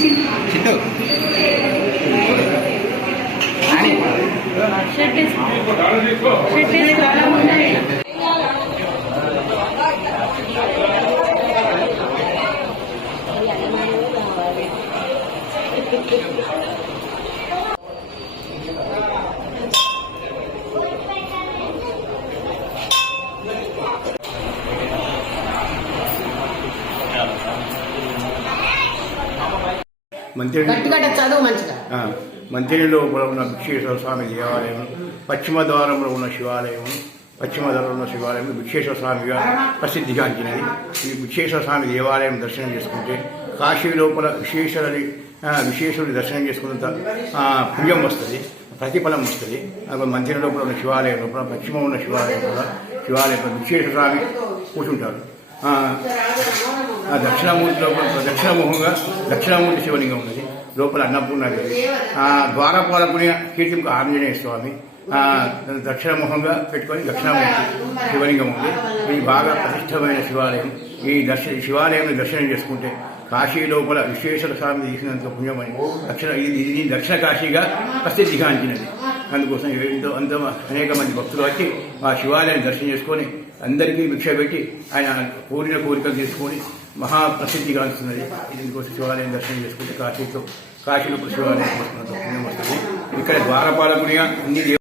ಸಿದ್ದು ಶೆಟ್ ಶೆಟ್ Thank you. మంత్రి చదువు మంచిగా. లోపల ఉన్న విశ్వేశ్వర స్వామి దేవాలయం పశ్చిమ ద్వారంలో ఉన్న శివాలయం పశ్చిమ ద్వారంలో ఉన్న శివాలయం విశ్వేశ్వర స్వామిగా ప్రసిద్ధిగాంచినది ఈ విశ్వేశ్వర స్వామి దేవాలయం దర్శనం చేసుకుంటే కాశీ లోపల ఆ, విశ్వేశ్వరుని దర్శనం చేసుకున్నంత పుణ్యం వస్తుంది ప్రతిఫలం వస్తుంది. మందిర లోపల ఉన్న శివాలయం లోపల పశ్చిమ ఉన్న శివాలయం కూడా శివాలయం విశ్వేశ్వర స్వామి కూర్చుంటారు. ఆ, దక్షిణామూర్తి లోపల దక్షిణముఖంగా దక్షిణామూర్తి శివలింగం ఉన్నది. లోపల అన్నపూర్ణాదేవి. ఆ ద్వారపాలకుని కీర్తింపు ఆంజనేయ స్వామి. దక్షిణముఖంగా పెట్టుకొని దక్షిణామూర్తి శివలింగం ఉంది. ఇది బాగా ప్రతిష్టమైన శివాలయం. ఈ దర్శ శివాలయం దర్శనం చేసుకుంటే కాశీ లోపల విశ్వేశ్వర స్వామి తీసినంత పుణ్యమని దక్షిణ ఇది ఇది దక్షిణ కాశీగా ప్రసిద్ధిగాంచినది. అందుకోసం ఎంతో అంత అనేక మంది భక్తులు వచ్చి ఆ శివాలయాన్ని దర్శనం చేసుకొని అందరికీ భిక్ష పెట్టి ఆయన కోరిన కోరికలు తీసుకొని మహాప్రసిద్ధిగాంచుతున్నది దీనికోసం శివాలయం దర్శనం చేసుకుంటే కాశీతో కాశీలో శివాలయం వస్తుంది. ఇక్కడ ద్వారపాలకునిగా అన్ని